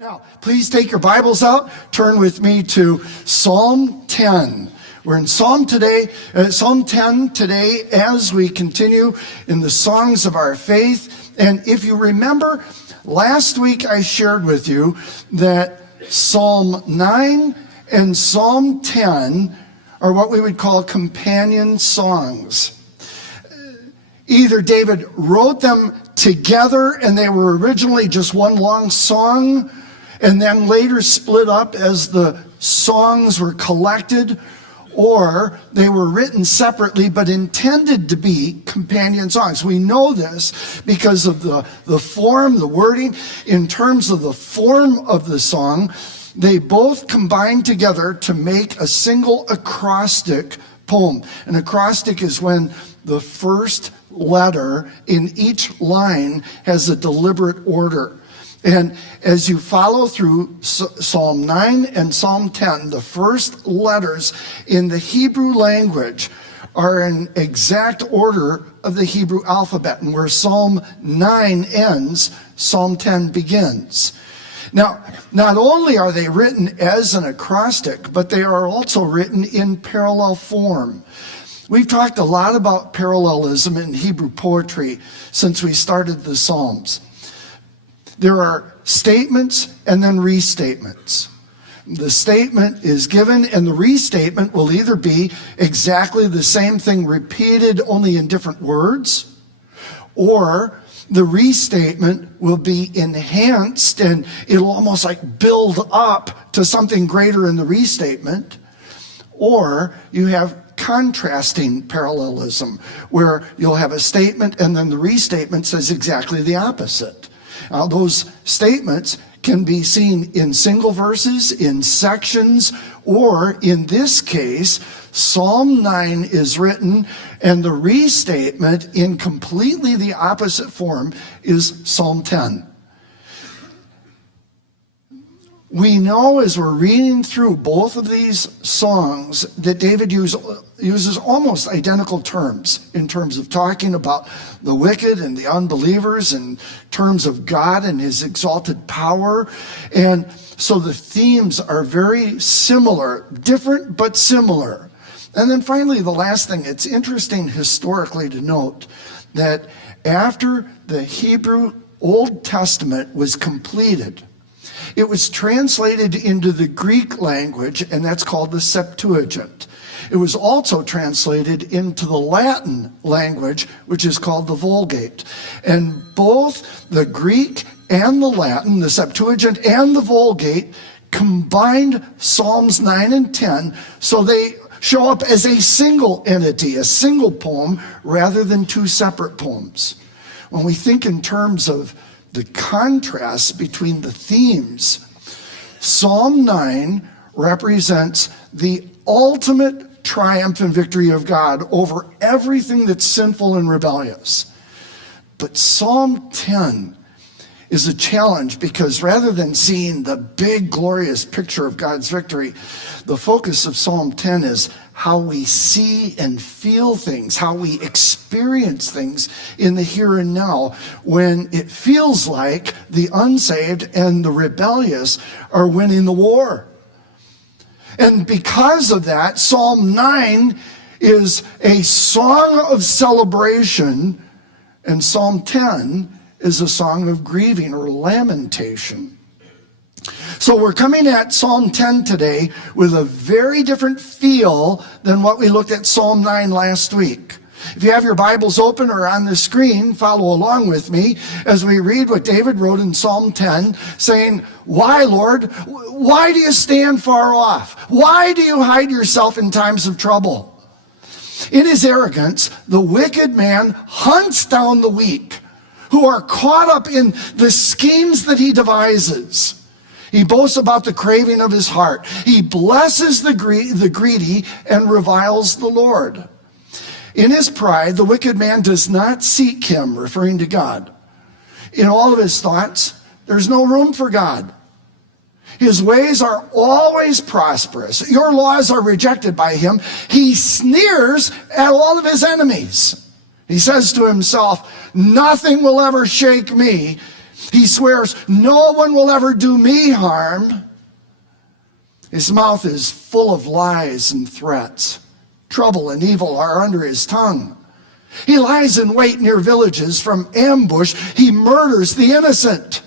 Now, please take your Bibles out. Turn with me to Psalm 10. We're in Psalm 10 today as we continue in the songs of our faith. And if you remember, last week I shared with you that Psalm 9 and Psalm 10 are what we would call companion songs. Either David wrote them together and they were originally just one long song, and then later split up as the songs were collected, or they were written separately but intended to be companion songs. We know this because of the form, the wording. In terms of the form of the song, they both combine together to make a single acrostic poem. An acrostic is when the first letter in each line has a deliberate order. And as you follow through Psalm 9 and Psalm 10, the first letters in the Hebrew language are in exact order of the Hebrew alphabet. And where Psalm 9 ends, Psalm 10 begins. Now, not only are they written as an acrostic, but they are also written in parallel form. We've talked a lot about parallelism in Hebrew poetry since we started the Psalms. There are statements and then restatements. The statement is given and the restatement will either be exactly the same thing repeated only in different words, or the restatement will be enhanced and it'll almost like build up to something greater in the restatement, or you have contrasting parallelism where you'll have a statement and then the restatement says exactly the opposite. Now, those statements can be seen in single verses, in sections, or in this case, Psalm 9 is written and the restatement in completely the opposite form is Psalm 10. We know as we're reading through both of these songs that David uses almost identical terms in terms of talking about the wicked and the unbelievers, in terms of God and his exalted power. And so the themes are very similar, different but similar. And then finally, the last thing, it's interesting historically to note that after the Hebrew Old Testament was completed, it was translated into the Greek language, and that's called the Septuagint. It was also translated into the Latin language, which is called the Vulgate. And both the Greek and the Latin, the Septuagint and the Vulgate, combined Psalms 9 and 10, so they show up as a single entity, a single poem, rather than two separate poems. When we think in terms of the contrast between the themes, Psalm 9 represents the ultimate triumph and victory of God over everything that's sinful and rebellious. But Psalm 10 is a challenge because rather than seeing the big glorious picture of God's victory, the focus of Psalm 10 is how we see and feel things, how we experience things in the here and now when it feels like the unsaved and the rebellious are winning the war. And because of that, Psalm 9 is a song of celebration, and Psalm 10 is a song of grieving or lamentation. So we're coming at Psalm 10 today with a very different feel than what we looked at Psalm 9 last week. If you have your Bibles open or on the screen, follow along with me as we read what David wrote in Psalm 10, saying, "Why, Lord? Why do you stand far off? Why do you hide yourself in times of trouble? In his arrogance, the wicked man hunts down the weak, who are caught up in the schemes that he devises. He boasts about the craving of his heart. He blesses the greedy and reviles the Lord. In his pride, the wicked man does not seek him," referring to God. "In all of his thoughts, there's no room for God. His ways are always prosperous. Your laws are rejected by him. He sneers at all of his enemies. He says to himself, 'Nothing will ever shake me.' He swears, no one will ever do me harm. His mouth is full of lies and threats. Trouble and evil are under his tongue. He lies in wait near villages. From ambush, he murders the innocent.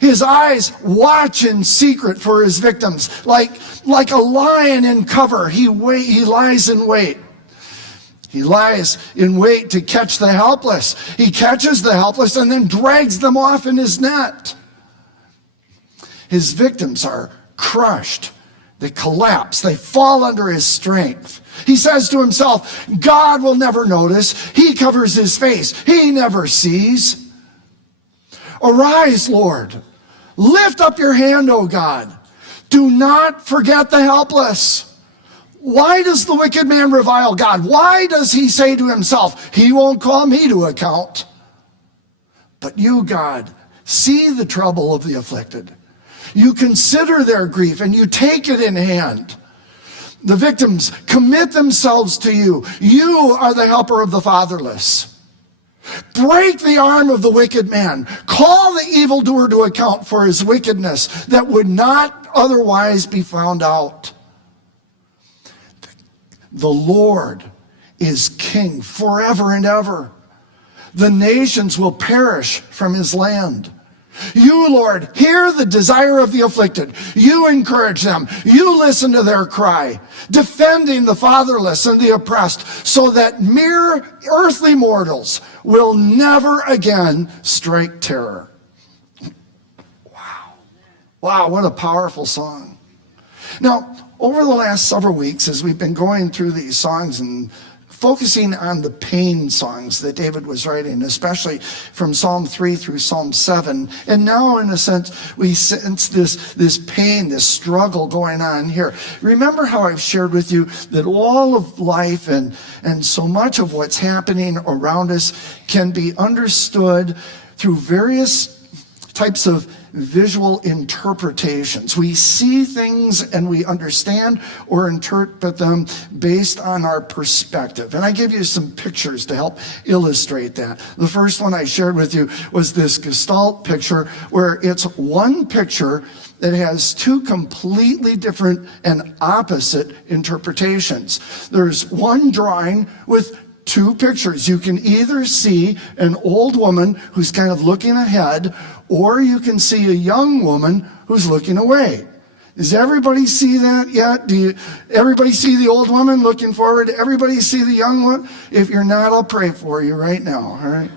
His eyes watch in secret for his victims. Like a lion in cover, he lies in wait. He lies in wait to catch the helpless. He catches the helpless and then drags them off in his net. His victims are crushed. They collapse. They fall under his strength. He says to himself, God will never notice. He covers his face. He never sees. Arise, Lord. Lift up your hand, O God. Do not forget the helpless. Why does the wicked man revile God? Why does he say to himself, he won't call me to account? But you, God, see the trouble of the afflicted. You consider their grief and you take it in hand. The victims commit themselves to you. You are the helper of the fatherless. Break the arm of the wicked man. Call the evildoer to account for his wickedness that would not otherwise be found out. The Lord is king forever and ever. The nations will perish from his land. You, Lord, hear the desire of the afflicted. You encourage them. You listen to their cry, defending the fatherless and the oppressed, so that mere earthly mortals will never again strike terror. Wow. Wow, what a powerful song. Now, over the last several weeks, as we've been going through these songs and focusing on the pain songs that David was writing, especially from Psalm 3 through Psalm 7. And now, in a sense, we sense this pain, this struggle going on here. Remember how I've shared with you that all of life and so much of what's happening around us can be understood through various types of visual interpretations. We see things and we understand or interpret them based on our perspective. And I give you some pictures to help illustrate that. The first one I shared with you was this Gestalt picture, where it's one picture that has two completely different and opposite interpretations. There's one drawing with two pictures. You can either see an old woman who's kind of looking ahead, or you can see a young woman who's looking away. Does everybody see that yet? Everybody see the old woman looking forward? Everybody see the young one? If you're not, I'll pray for you right now, all right?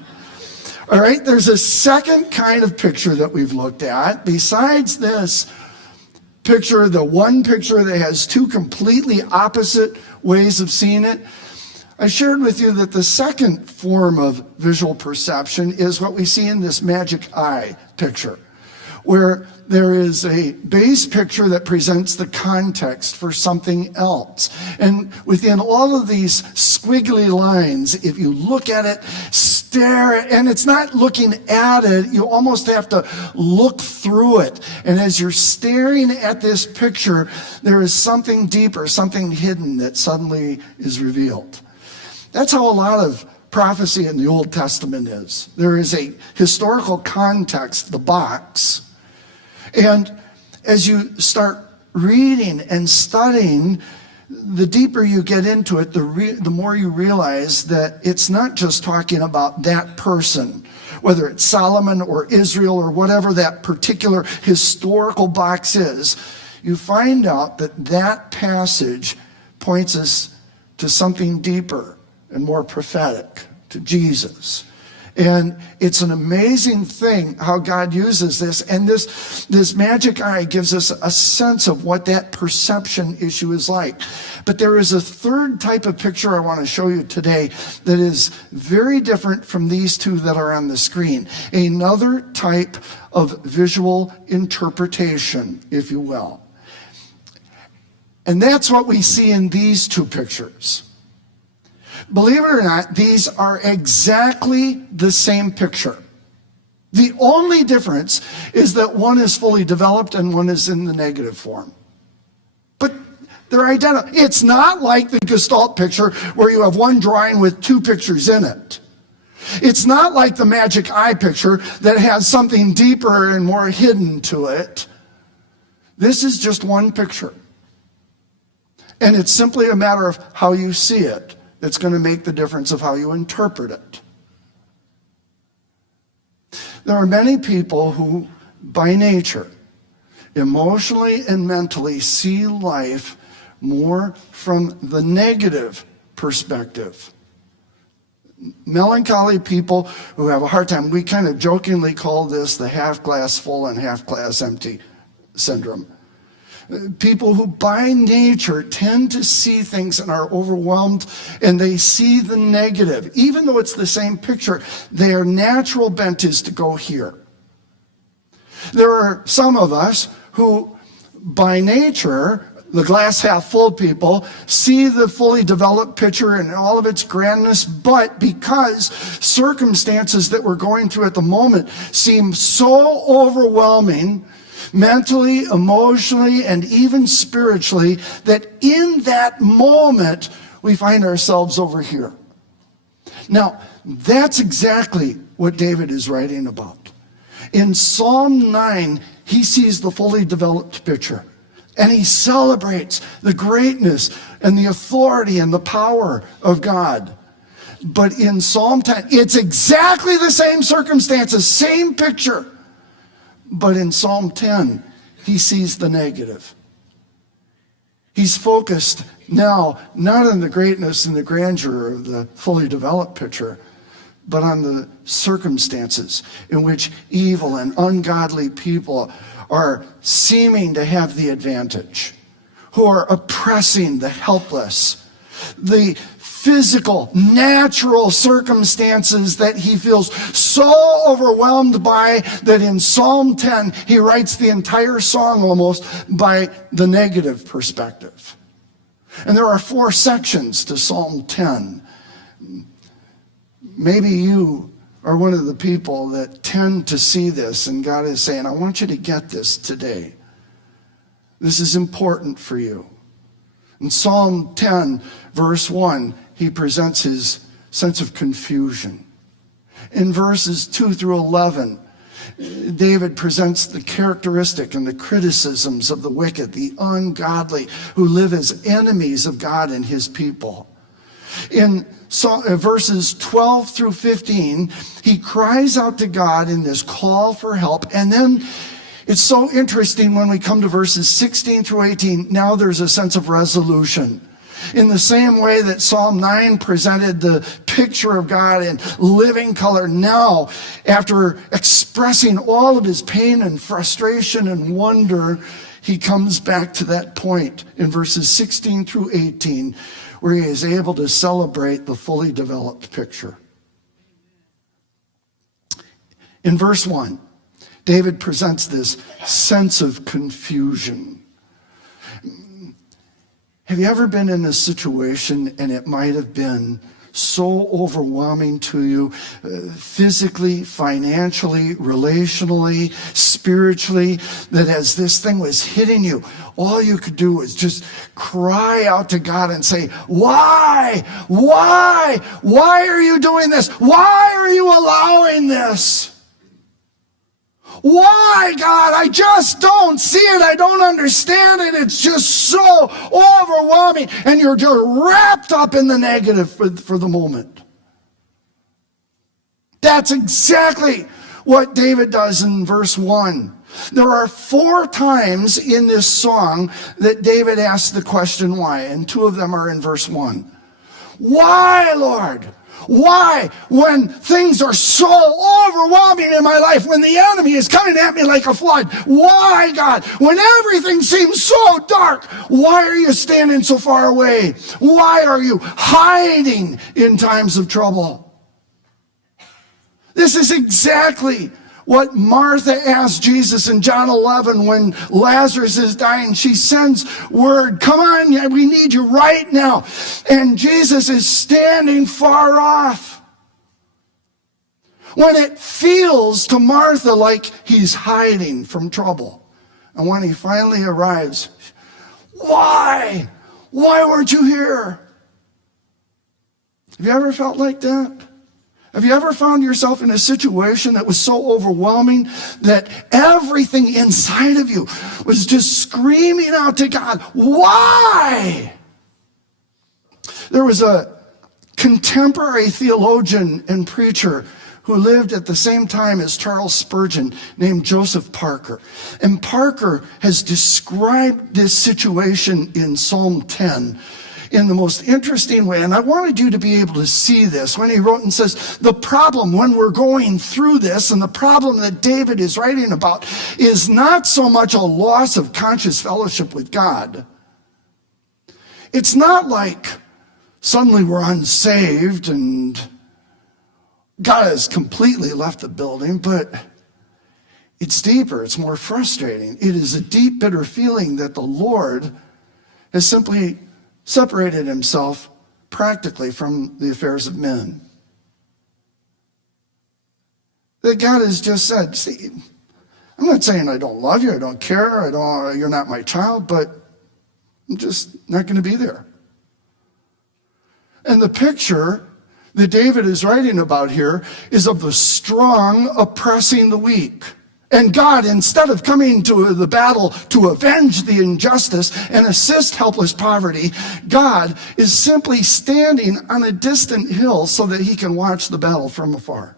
All right, there's a second kind of picture that we've looked at. Besides this picture, the one picture that has two completely opposite ways of seeing it, I shared with you that the second form of visual perception is what we see in this magic eye picture, where there is a base picture that presents the context for something else. And within all of these squiggly lines, if you look at it, stare, and it's not looking at it, you almost have to look through it. And as you're staring at this picture, there is something deeper, something hidden that suddenly is revealed. That's how a lot of prophecy in the Old Testament is. There is a historical context, the box. And as you start reading and studying, the deeper you get into it, the more you realize that it's not just talking about that person, whether it's Solomon or Israel or whatever that particular historical box is. You find out that that passage points us to something deeper and more prophetic, to Jesus. And it's an amazing thing how God uses this. And this magic eye gives us a sense of what that perception issue is like. But there is a third type of picture I want to show you today that is very different from these two that are on the screen. Another type of visual interpretation, if you will. And that's what we see in these two pictures. Believe it or not, these are exactly the same picture. The only difference is that one is fully developed and one is in the negative form. But they're identical. It's not like the Gestalt picture where you have one drawing with two pictures in it. It's not like the magic eye picture that has something deeper and more hidden to it. This is just one picture. And it's simply a matter of how you see it that's going to make the difference of how you interpret it. There are many people who, by nature, emotionally and mentally see life more from the negative perspective. Melancholy people who have a hard time, we kind of jokingly call this the half glass full and half glass empty syndrome. People who by nature tend to see things and are overwhelmed, and they see the negative. Even though it's the same picture, their natural bent is to go here. There are some of us who, by nature, the glass half full people, see the fully developed picture and all of its grandness, but because circumstances that we're going through at the moment seem so overwhelming, mentally, emotionally, and even spiritually, that in that moment, we find ourselves over here. Now, that's exactly what David is writing about. In Psalm 9, he sees the fully developed picture, and he celebrates the greatness and the authority and the power of God. But in Psalm 10, it's exactly the same circumstances, same picture. But in Psalm 10, he sees the negative. He's focused now not on the greatness and the grandeur of the fully developed picture, but on the circumstances in which evil and ungodly people are seeming to have the advantage, who are oppressing the helpless, the physical, natural circumstances that he feels so overwhelmed by that in Psalm 10, he writes the entire song almost by the negative perspective. And there are 4 sections to Psalm 10. Maybe you are one of the people that tend to see this, and God is saying, I want you to get this today. This is important for you. In Psalm 10, verse 1, he presents his sense of confusion. In verses 2 through 11, David presents the characteristic and the criticisms of the wicked, the ungodly, who live as enemies of God and his people. In verses 12 through 15, he cries out to God in this call for help. And then it's so interesting when we come to verses 16 through 18, now there's a sense of resolution. In the same way that Psalm 9 presented the picture of God in living color, now, after expressing all of his pain and frustration and wonder, he comes back to that point in verses 16 through 18, where he is able to celebrate the fully developed picture. In verse 1, David presents this sense of confusion. Have you ever been in a situation, and it might have been so overwhelming to you, physically, financially, relationally, spiritually, that as this thing was hitting you, all you could do was just cry out to God and say, why? Why? Why are you doing this? Why are you allowing this? Why, God? I just don't see it. I don't understand it. It's just so overwhelming. And you're just wrapped up in the negative for the moment. That's exactly what David does in verse 1. There are 4 times in this song that David asks the question why, and 2 of them are in verse 1. Why, Lord? Why, when things are so overwhelming in my life, when the enemy is coming at me like a flood? Why, God, when everything seems so dark, why are you standing so far away? Why are you hiding in times of trouble? This is exactly what Martha asked Jesus in John 11 when Lazarus is dying. She sends word, come on, we need you right now. And Jesus is standing far off. When it feels to Martha like he's hiding from trouble. And when he finally arrives, why? Why weren't you here? Have you ever felt like that? Have you ever found yourself in a situation that was so overwhelming that everything inside of you was just screaming out to God, why? There was a contemporary theologian and preacher who lived at the same time as Charles Spurgeon, named Joseph Parker. And Parker has described this situation in Psalm 10 in the most interesting way. And I wanted you to be able to see this when he wrote and says, the problem when we're going through this, and the problem that David is writing about, is not so much a loss of conscious fellowship with God. It's not like suddenly we're unsaved and God has completely left the building, but it's deeper, it's more frustrating. It is a deep, bitter feeling that the Lord has simply separated himself practically from the affairs of men. That God has just said, see, I'm not saying I don't love you, I don't care, you're not my child, but I'm just not going to be there. And the picture that David is writing about here is of the strong oppressing the weak. And God, instead of coming to the battle to avenge the injustice and assist helpless poverty, God is simply standing on a distant hill so that he can watch the battle from afar.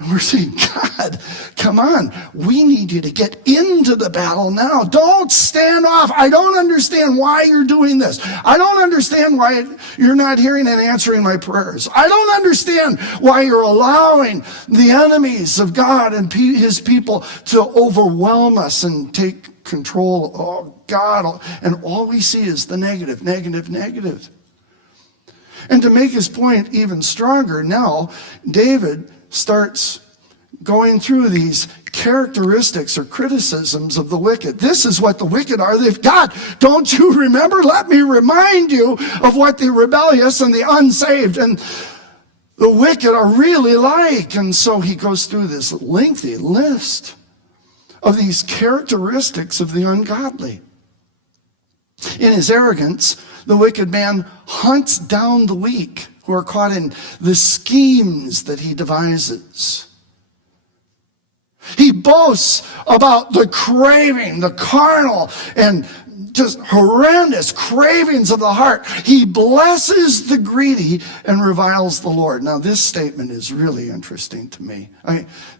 And we're saying, God, come on. We need you to get into the battle now. Don't stand off. I don't understand why you're doing this. I don't understand why you're not hearing and answering my prayers. I don't understand why you're allowing the enemies of God and his people to overwhelm us and take control. Oh, God. And all we see is the negative, negative, negative. And to make his point even stronger, now David starts going through these characteristics or criticisms of the wicked. This is what the wicked are. They've God, don't you remember? Let me remind you of what the rebellious and the unsaved and the wicked are really like. And so he goes through this lengthy list of these characteristics of the ungodly. In his arrogance, the wicked man hunts down the weak who are caught in the schemes that he devises. He boasts about the craving, the carnal and just horrendous cravings of the heart. He blesses the greedy and reviles the Lord. Now, this statement is really interesting to me.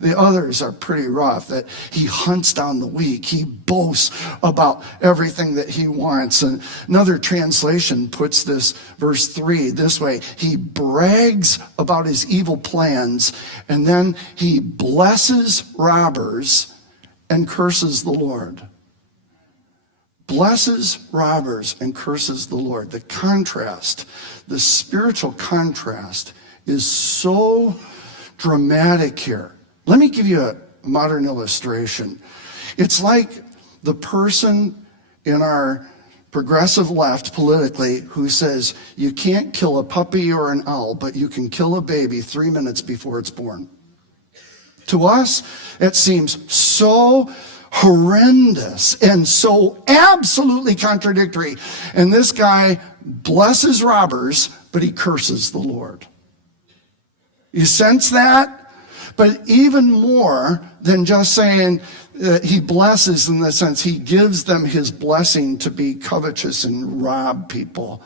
The others are pretty rough, that he hunts down the weak. He boasts about everything that he wants. And another translation puts this, verse 3, this way. He brags about his evil plans, and then he blesses robbers and curses the Lord. Blesses robbers and curses the Lord. The contrast, the spiritual contrast is so dramatic here. Let me give you a modern illustration. It's like the person in our progressive left politically who says you can't kill a puppy or an owl, but you can kill a baby 3 minutes before it's born. To us, it seems so horrendous and so absolutely contradictory. And this guy blesses robbers, but he curses the Lord. You sense that? But even more than just saying he blesses, in the sense he gives them his blessing to be covetous and rob people.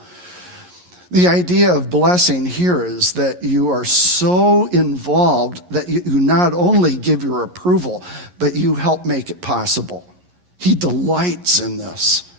The idea of blessing here is that you are so involved that you not only give your approval, but you help make it possible. He delights in this.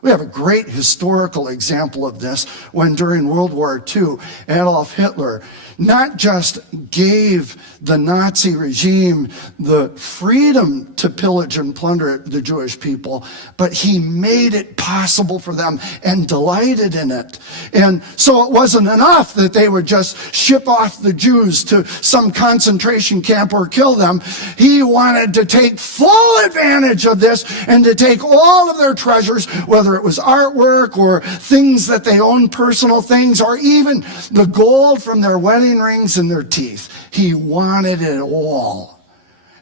We have a great historical example of this when during World War II, Adolf Hitler not just gave the Nazi regime the freedom to pillage and plunder the Jewish people, but he made it possible for them and delighted in it. And so it wasn't enough that they would just ship off the Jews to some concentration camp or kill them. He wanted to take full advantage of this and to take all of their treasures, whether it was artwork or things that they owned, personal things, or even the gold from their wedding rings and their teeth. He wanted it all.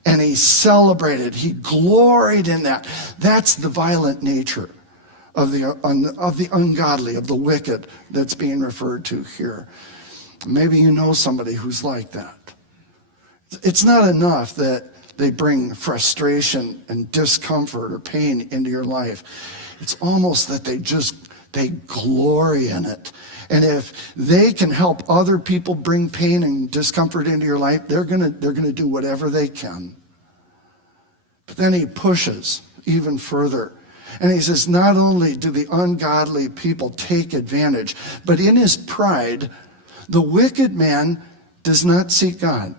And he celebrated. He gloried in that. That's the violent nature of the ungodly, of the wicked that's being referred to here. Maybe you know somebody who's like that. It's not enough that they bring frustration and discomfort or pain into your life. It's almost that they glory in it. And if they can help other people bring pain and discomfort into your life, they're gonna do whatever they can. But then he pushes even further. And he says, not only do the ungodly people take advantage, but in his pride, the wicked man does not seek God.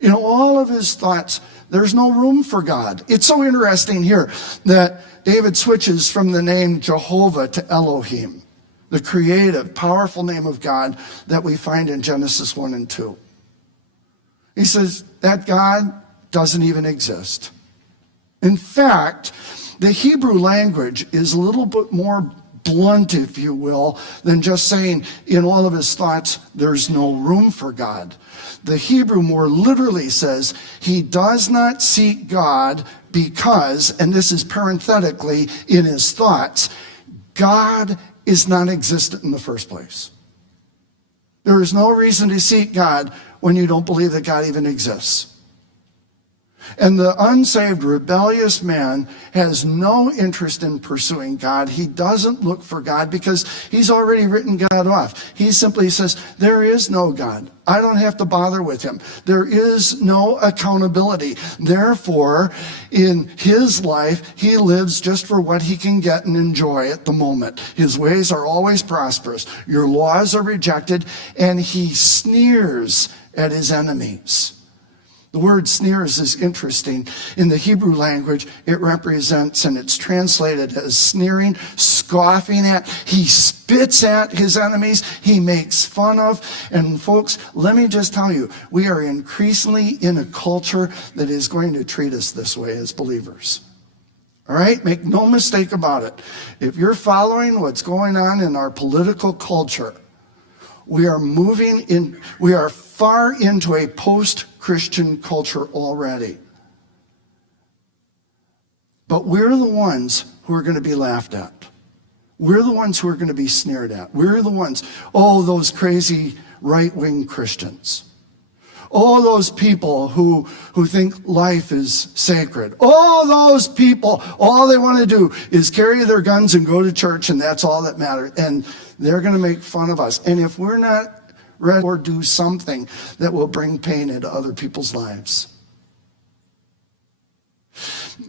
In all of his thoughts, there's no room for God. It's so interesting here that David switches from the name Jehovah to Elohim, the creative, powerful name of God that we find in Genesis 1 and 2. He says that God doesn't even exist. In fact, the Hebrew language is a little bit more blunt, if you will, than just saying in all of his thoughts, there's no room for God. The Hebrew more literally says, he does not seek God because, and this is parenthetically in his thoughts, God is non-existent in the first place. There is no reason to seek God when you don't believe that God even exists. And the unsaved, rebellious man has no interest in pursuing God. He doesn't look for God because he's already written God off. He simply says, there is no God. I don't have to bother with him. There is no accountability. Therefore, in his life, he lives just for what he can get and enjoy at the moment. His ways are always prosperous. Your laws are rejected, and he sneers at his enemies. The word sneers is interesting. In the Hebrew language, it represents, and it's translated as sneering, scoffing at. He spits at his enemies. He makes fun of. And folks, let me just tell you, we are increasingly in a culture that is going to treat us this way as believers. All right? Make no mistake about it. If you're following what's going on in our political culture, we are far into a post-Christian culture already. But we're the ones who are going to be laughed at. We're the ones who are going to be sneered at. We're the ones, those crazy right-wing Christians. All those people who think life is sacred. All those people, all they want to do is carry their guns and go to church, and that's all that matters. And they're going to make fun of us. And if we're not ready or do something that will bring pain into other people's lives.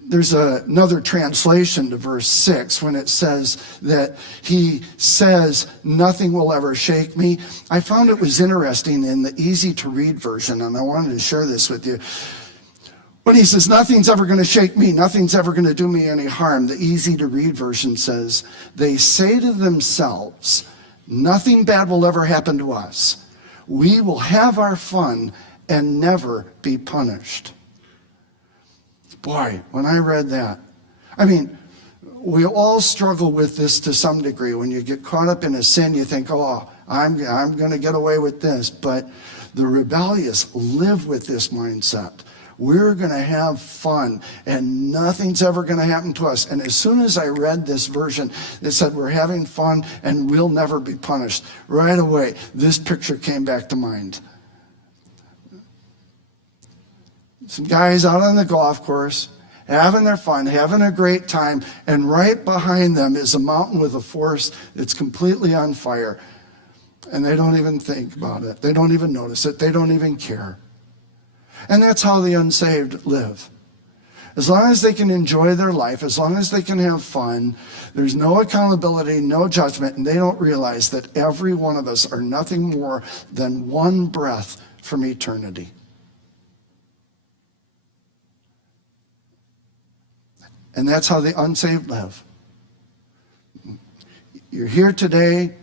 There's another translation to verse 6 when it says that he says, nothing will ever shake me. I found it was interesting in the easy to read version, and I wanted to share this with you. When he says, nothing's ever going to shake me, nothing's ever going to do me any harm, the easy to read version says, they say to themselves, nothing bad will ever happen to us. We will have our fun and never be punished. Boy, when I read that, we all struggle with this to some degree. When you get caught up in a sin, you think, I'm going to get away with this. But the rebellious live with this mindset. We're going to have fun, and nothing's ever going to happen to us. And as soon as I read this version that said we're having fun and we'll never be punished, right away, this picture came back to mind. Some guys out on the golf course, having their fun, having a great time, and right behind them is a mountain with a forest that's completely on fire. And they don't even think about it. They don't even notice it. They don't even care. And that's how the unsaved live. As long as they can enjoy their life, as long as they can have fun, there's no accountability, no judgment, and they don't realize that every one of us are nothing more than one breath from eternity. And that's how the unsaved live. You're here today,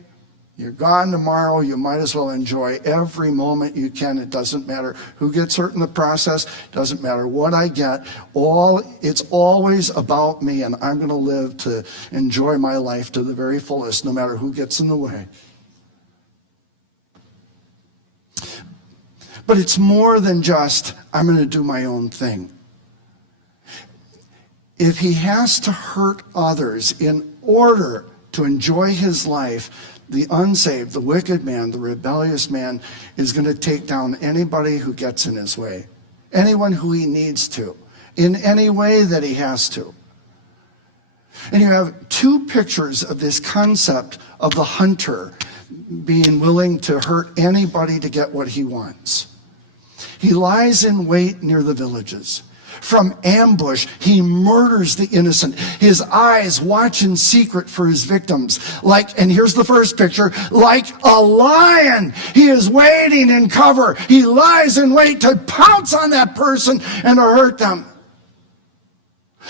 you're gone tomorrow, you might as well enjoy every moment you can. It doesn't matter who gets hurt in the process, doesn't matter what I get. It's always about me, and I'm going to live to enjoy my life to the very fullest, no matter who gets in the way. But it's more than just, I'm going to do my own thing. If he has to hurt others in order to enjoy his life, the unsaved, the wicked man, the rebellious man is going to take down anybody who gets in his way, anyone who he needs to, in any way that he has to. And you have two pictures of this concept of the hunter being willing to hurt anybody to get what he wants. He lies in wait near the villages. From ambush, he murders the innocent. His eyes watch in secret for his victims. And here's the first picture, like a lion, he is waiting in cover. He lies in wait to pounce on that person and to hurt them.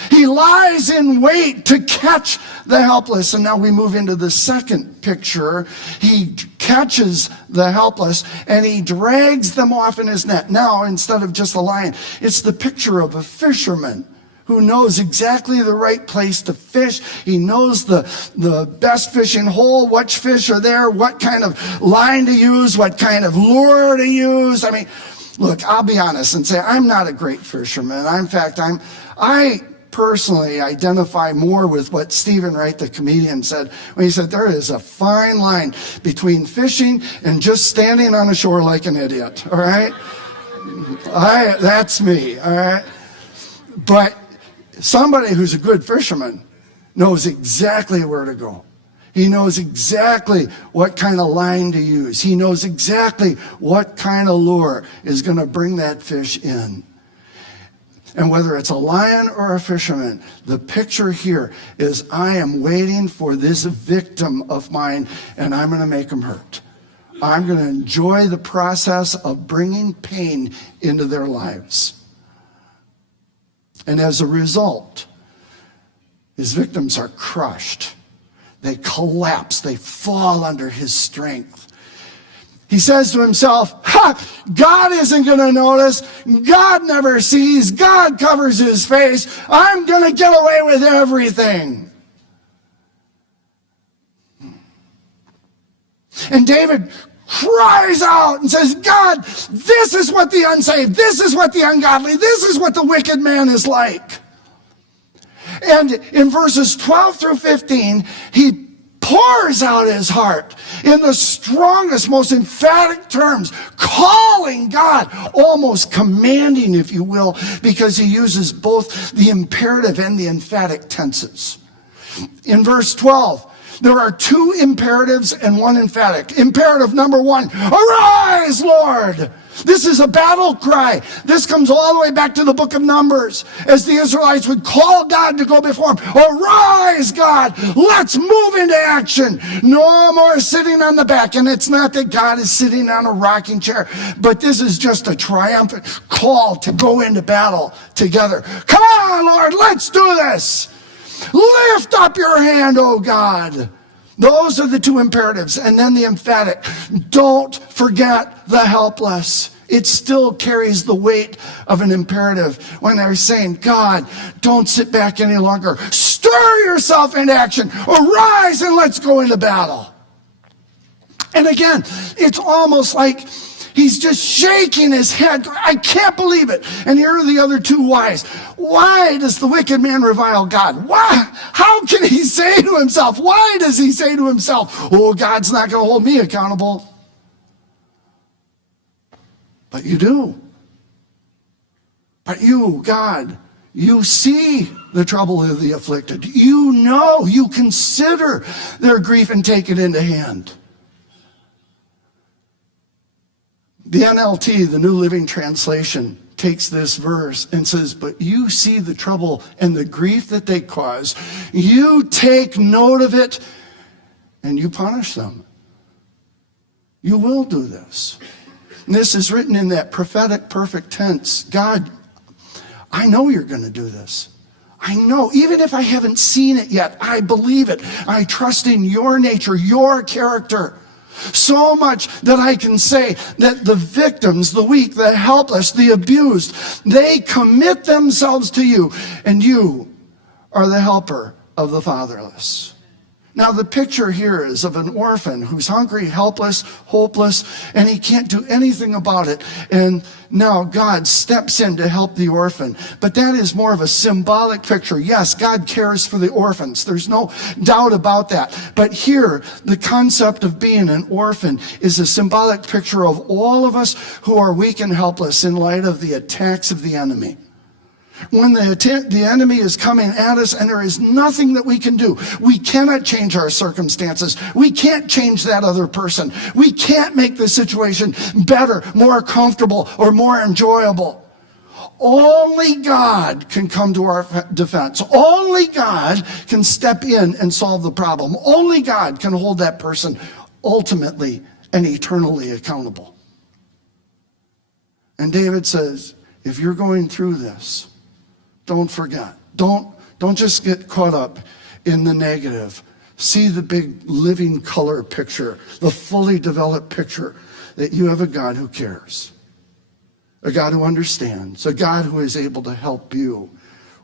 He lies in wait to catch the helpless. And now we move into the second picture. He catches the helpless and he drags them off in his net. Now, instead of just a lion, it's the picture of a fisherman who knows exactly the right place to fish. He knows the best fishing hole, which fish are there, what kind of line to use, what kind of lure to use. I mean, look, I'll be honest and say I'm not a great fisherman. In fact, I personally identify more with what Stephen Wright, the comedian, said when he said there is a fine line between fishing and just standing on the shore like an idiot. All right, that's me. All right, but somebody who's a good fisherman knows exactly where to go. He knows exactly what kind of line to use. He knows exactly what kind of lure is going to bring that fish in. And whether it's a lion or a fisherman, the picture here is I am waiting for this victim of mine and I'm going to make him hurt. I'm going to enjoy the process of bringing pain into their lives. And as a result, his victims are crushed. They collapse. They fall under his strength. He says to himself, God isn't going to notice. God never sees. God covers his face. I'm going to get away with everything. And David cries out and says, God, this is what the unsaved, this is what the ungodly, this is what the wicked man is like. And in verses 12 through 15, he pours out his heart in the strongest, most emphatic terms, calling God, almost commanding, if you will, because he uses both the imperative and the emphatic tenses. In verse 12, there are two imperatives and one emphatic. Imperative number one, arise, Lord. This is a battle cry. This comes all the way back to the book of Numbers, as the Israelites would call God to go before them. Arise, God. Let's move into action. No more sitting on the back. And it's not that God is sitting on a rocking chair, but this is just a triumphant call to go into battle together. Come on, Lord, let's do this. Lift up your hand, oh God. Those are the two imperatives. And then the emphatic. Don't forget the helpless. It still carries the weight of an imperative when they're saying, God, don't sit back any longer. Stir yourself into action. Arise and let's go into battle. And again, it's almost like he's just shaking his head. I can't believe it. And here are the other two whys. Why does the wicked man revile God? Why? How can he say to himself? Why does he say to himself, oh, God's not going to hold me accountable? But you do. But you, God, you see the trouble of the afflicted. You know, you consider their grief and take it into hand. The NLT, the New Living Translation, takes this verse and says, but you see the trouble and the grief that they cause. You take note of it and you punish them. You will do this. And this is written in that prophetic perfect tense. God, I know you're going to do this. I know, even if I haven't seen it yet, I believe it. I trust in your nature, your character. So much that I can say that the victims, the weak, the helpless, the abused, they commit themselves to you, and you are the helper of the fatherless. Now, the picture here is of an orphan who's hungry, helpless, hopeless, and he can't do anything about it. And now God steps in to help the orphan. But that is more of a symbolic picture. Yes, God cares for the orphans. There's no doubt about that. But here, the concept of being an orphan is a symbolic picture of all of us who are weak and helpless in light of the attacks of the enemy. When the enemy is coming at us and there is nothing that we can do. We cannot change our circumstances. We can't change that other person. We can't make the situation better, more comfortable, or more enjoyable. Only God can come to our defense. Only God can step in and solve the problem. Only God can hold that person ultimately and eternally accountable. And David says, if you're going through this, don't forget. Don't just get caught up in the negative. See the big living color picture, the fully developed picture that you have a God who cares, a God who understands, a God who is able to help you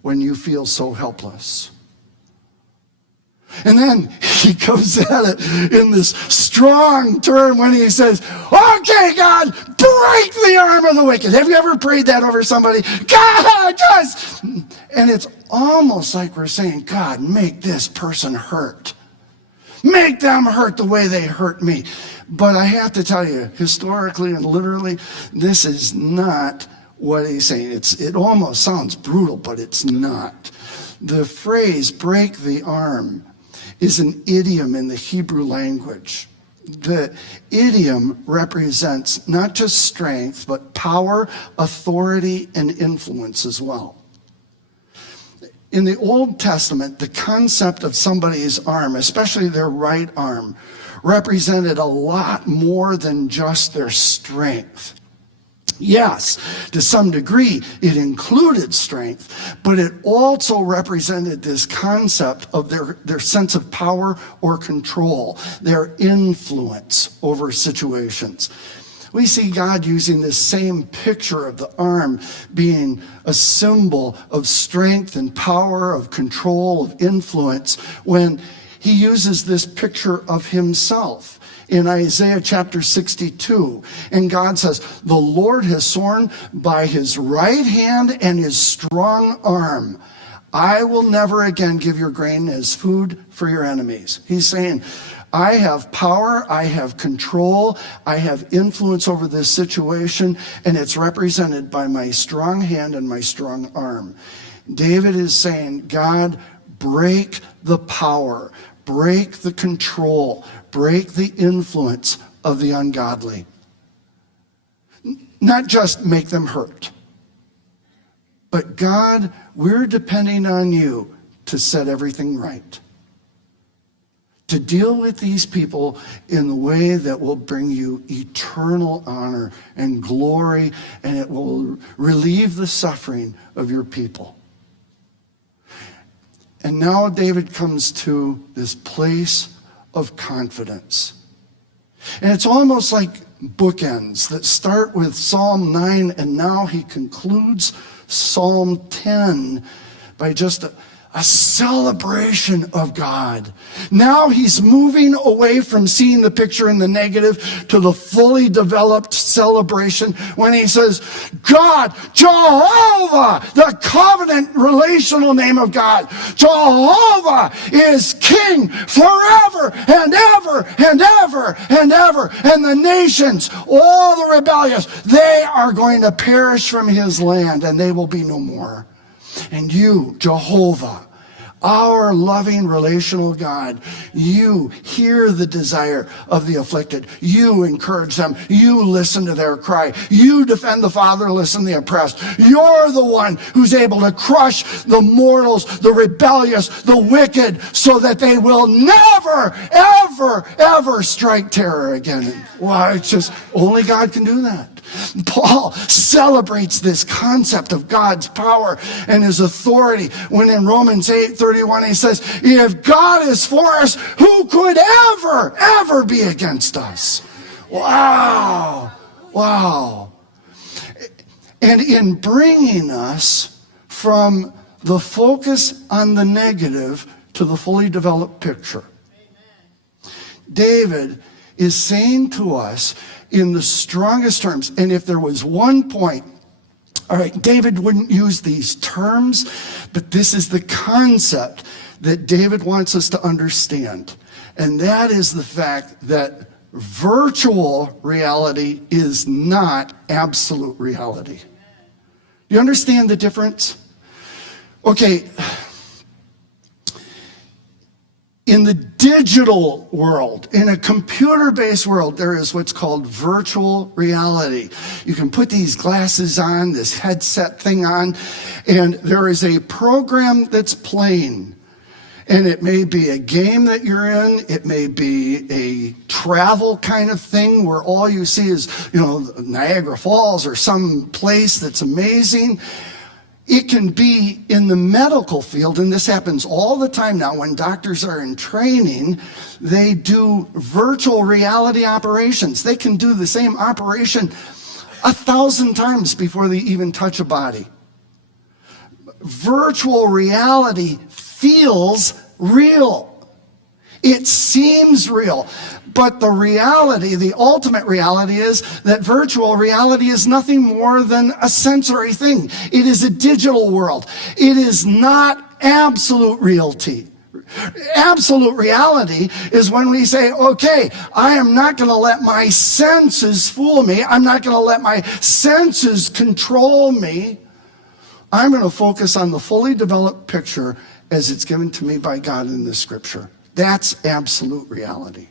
when you feel so helpless. And then he goes at it in this strong turn when he says, okay, God, break the arm of the wicked. Have you ever prayed that over somebody? God, just... And it's almost like we're saying, God, make this person hurt. Make them hurt the way they hurt me. But I have to tell you, historically and literally, this is not what he's saying. It almost sounds brutal, but it's not. The phrase, break the arm, is an idiom in the Hebrew language. The idiom represents not just strength, but power, authority, and influence as well. In the Old Testament, the concept of somebody's arm, especially their right arm, represented a lot more than just their strength. Yes, to some degree, it included strength, but it also represented this concept of their sense of power or control, their influence over situations. We see God using this same picture of the arm being a symbol of strength and power, of control, of influence, when he uses this picture of himself in Isaiah chapter 62. And God says, the Lord has sworn by his right hand and his strong arm, I will never again give your grain as food for your enemies. He's saying, I have power, I have control, I have influence over this situation, and it's represented by my strong hand and my strong arm. David is saying, God, break the power, break the control, break the influence of the ungodly. Not just make them hurt, but God, we're depending on you to set everything right, to deal with these people in the way that will bring you eternal honor and glory, and it will relieve the suffering of your people. And now David comes to this place of confidence. And it's almost like bookends that start with Psalm 9, and now he concludes Psalm 10 by just a celebration of God. Now he's moving away from seeing the picture in the negative to the fully developed celebration when he says, God, Jehovah, the covenant relational name of God, Jehovah is king forever and ever and ever and ever. And the nations, all the rebellious, they are going to perish from his land and they will be no more. And you, Jehovah, our loving relational God, you hear the desire of the afflicted. You encourage them. You listen to their cry. You defend the fatherless and the oppressed. You're the one who's able to crush the mortals, the rebellious, the wicked, so that they will never, ever, ever strike terror again. Wow, it's just, only God can do that. Paul celebrates this concept of God's power and his authority when in Romans 8:31 he says, if God is for us, who could ever be against us? Wow. Wow. And in bringing us from the focus on the negative to the fully developed picture, David is saying to us in the strongest terms, and if there was one point, all right, David wouldn't use these terms, but this is the concept that David wants us to understand. And that is the fact that virtual reality is not absolute reality. Do you understand the difference? Okay, in the digital world, in a computer-based world, there is what's called virtual reality. You can put these glasses on, this headset thing on, and there is a program that's playing. And it may be a game that you're in. It may be a travel kind of thing where all you see is, Niagara Falls or some place that's amazing. It can be in the medical field, and this happens all the time now when doctors are in training. They do virtual reality operations. They can do the same operation 1,000 times before they even touch a body. Virtual reality feels real. It seems real. But the reality, the ultimate reality is that virtual reality is nothing more than a sensory thing. It is a digital world. It is not absolute reality. Absolute reality is when we say, okay, I am not going to let my senses fool me. I'm not going to let my senses control me. I'm going to focus on the fully developed picture as it's given to me by God in the scripture. That's absolute reality.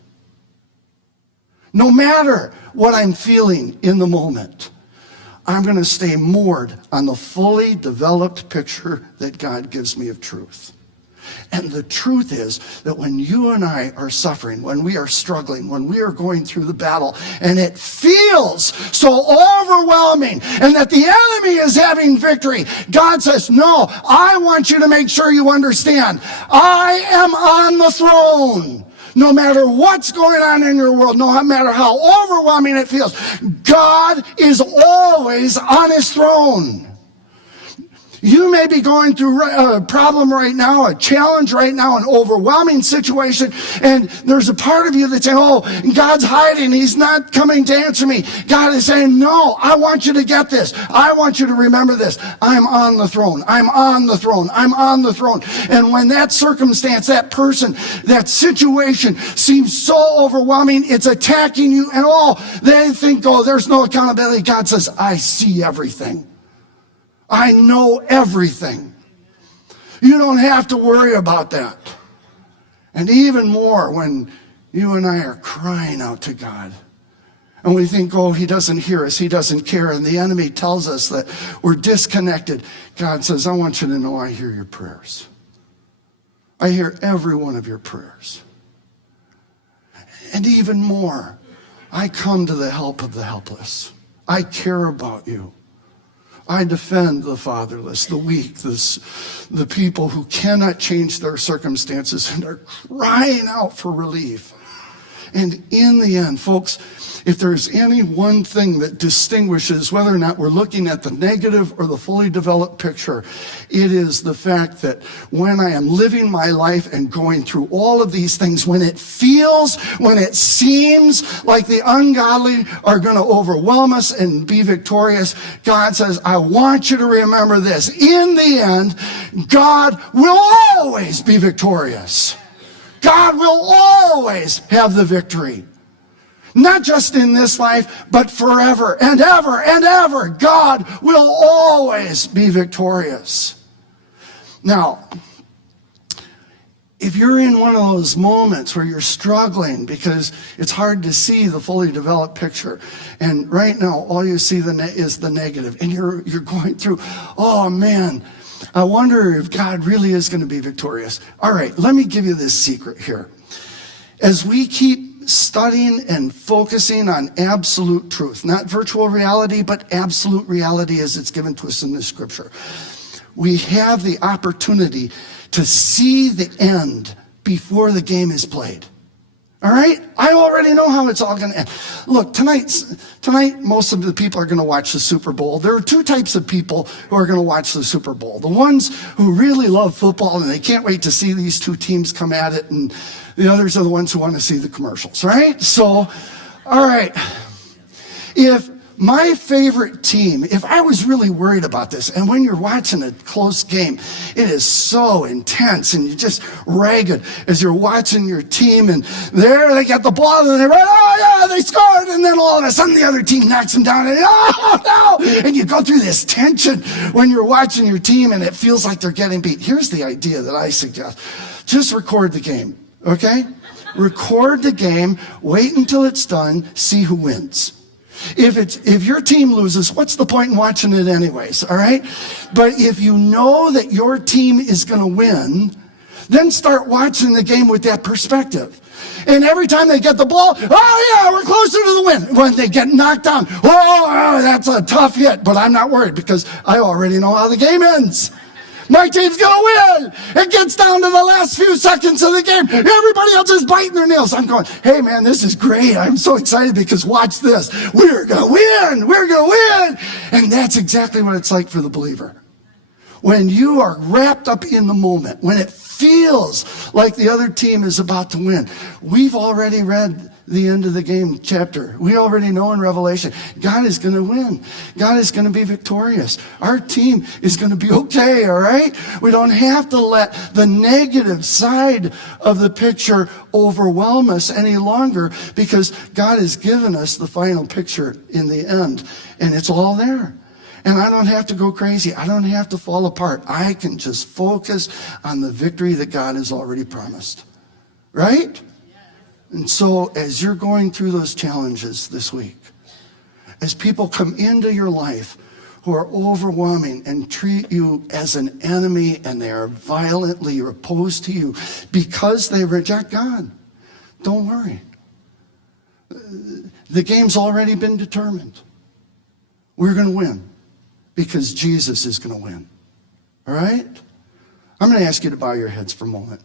No matter what I'm feeling in the moment, I'm going to stay moored on the fully developed picture that God gives me of truth. And the truth is that when you and I are suffering, when we are struggling, when we are going through the battle, and it feels so overwhelming, and that the enemy is having victory, God says, no, I want you to make sure you understand, I am on the throne. No matter what's going on in your world, no matter how overwhelming it feels, God is always on his throne. You may be going through a problem right now, a challenge right now, an overwhelming situation, and there's a part of you that's saying, oh, God's hiding, he's not coming to answer me. God is saying, no, I want you to get this. I want you to remember this. I'm on the throne. I'm on the throne. I'm on the throne. And when that circumstance, that person, that situation seems so overwhelming, it's attacking you and all, they think, oh, there's no accountability. God says, I see everything. I know everything. You don't have to worry about that. And even more when you and I are crying out to God. And we think, oh, he doesn't hear us, he doesn't care. And the enemy tells us that we're disconnected. God says, I want you to know I hear your prayers. I hear every one of your prayers. And even more, I come to the help of the helpless. I care about you. I defend the fatherless, the weak, the people who cannot change their circumstances and are crying out for relief. And in the end, folks, if there's any one thing that distinguishes whether or not we're looking at the negative or the fully developed picture, it is the fact that when I am living my life and going through all of these things, when it feels, when it seems like the ungodly are going to overwhelm us and be victorious, God says, I want you to remember this. In the end, God will always be victorious. God will always have the victory. Not just in this life, but forever and ever and ever. God will always be victorious. Now, if you're in one of those moments where you're struggling because it's hard to see the fully developed picture, and right now all you see is the negative, and you're going through, oh man, I wonder if God really is going to be victorious. All right, let me give you this secret here. As we keep studying and focusing on absolute truth, not virtual reality, but absolute reality as it's given to us in the scripture, we have the opportunity to see the end before the game is played. All right? I already know how it's all going to end. Look, tonight, most of the people are going to watch the Super Bowl. There are two types of people who are going to watch the Super Bowl. The ones who really love football and they can't wait to see these two teams come at it, and the others are the ones who want to see the commercials, right? So, all right. If my favorite team, if I was really worried about this, and when you're watching a close game, it is so intense and you're just ragged as you're watching your team, and there they get the ball and they run, oh yeah, they scored, and then all of a sudden the other team knocks them down, and oh no, and you go through this tension when you're watching your team and it feels like they're getting beat. Here's the idea that I suggest. Just record the game, okay? Record the game, wait until it's done, see who wins. If your team loses, what's the point in watching it anyways, all right? But if you know that your team is going to win, then start watching the game with that perspective. And every time they get the ball, oh yeah, we're closer to the win. When they get knocked down, oh, that's a tough hit, but I'm not worried because I already know how the game ends. My team's going to win. It gets down to the last few seconds of the game. Everybody else is biting their nails. I'm going, hey man, this is great. I'm so excited because watch this. We're going to win. We're going to win. And that's exactly what it's like for the believer. When you are wrapped up in the moment, when it feels like the other team is about to win, we've already read the end of the game chapter. We already know in Revelation, God is going to win. God is going to be victorious. Our team is going to be okay, all right? We don't have to let the negative side of the picture overwhelm us any longer because God has given us the final picture in the end, and it's all there. And I don't have to go crazy. I don't have to fall apart. I can just focus on the victory that God has already promised, right? And so as you're going through those challenges this week, as people come into your life who are overwhelming and treat you as an enemy and they are violently opposed to you because they reject God, don't worry. The game's already been determined. We're going to win because Jesus is going to win. All right? I'm going to ask you to bow your heads for a moment.